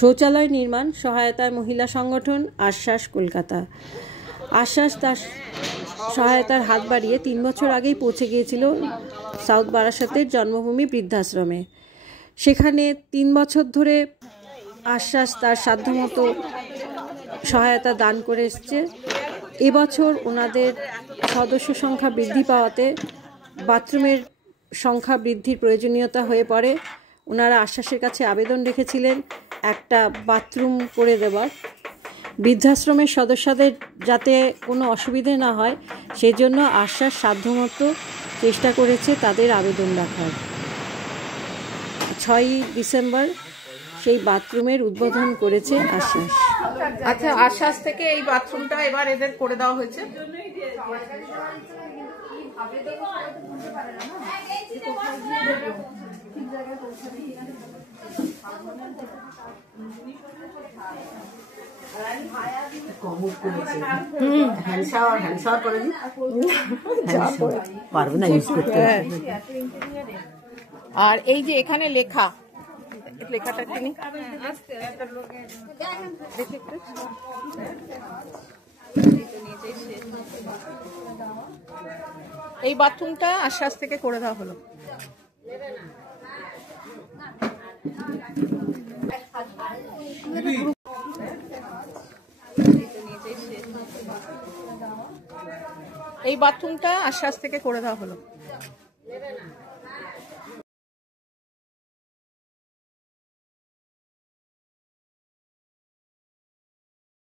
শৌচালয় নির্মাণ সহায়তায় মহিলা সংগঠন আশ্বাস কলকাতা। আশ্বাস তার সহায়তার হাত বাড়িয়ে 3 বছর আগেই পৌঁছে গিয়েছিল সাউথ বারাসাতের জন্মভূমি বৃদ্ধাশ্রমে। সেখানে 3 বছর ধরে আশ্বাস তার সাধ্যমতো সহায়তা দান করে এসছে। এবছর ওনাদের সদস্য সংখ্যা বৃদ্ধি পাওয়াতে বাথরুমের সংখ্যা বৃদ্ধির প্রয়োজনীয়তা হয়ে পড়ে। ওনারা আশ্বাসের কাছে আবেদন রেখেছিলেন একটা বাথরুম করে দেওয়ার। বৃদ্ধাশ্রমের সদস্যদের যাতে কোনো অসুবিধে না হয় সেই জন্য আশ্বাস সাধ্যমতো চেষ্টা করেছে তাদের আবেদন রাখার। 6ই ডিসেম্বর সেই বাথরুমের উদ্বোধন করেছে আশ্বাস। আচ্ছা, আশ্বাস থেকে এই বাথরুমটা এবার এদের করে দেওয়া হয়েছে। আর এই যে এখানে লেখাটা কি এই বাথরুমটা আশ্বাস থেকে করে দেওয়া হলো। এই বাথরুমটা আশ্বাস থেকে করে দেওয়া হলো।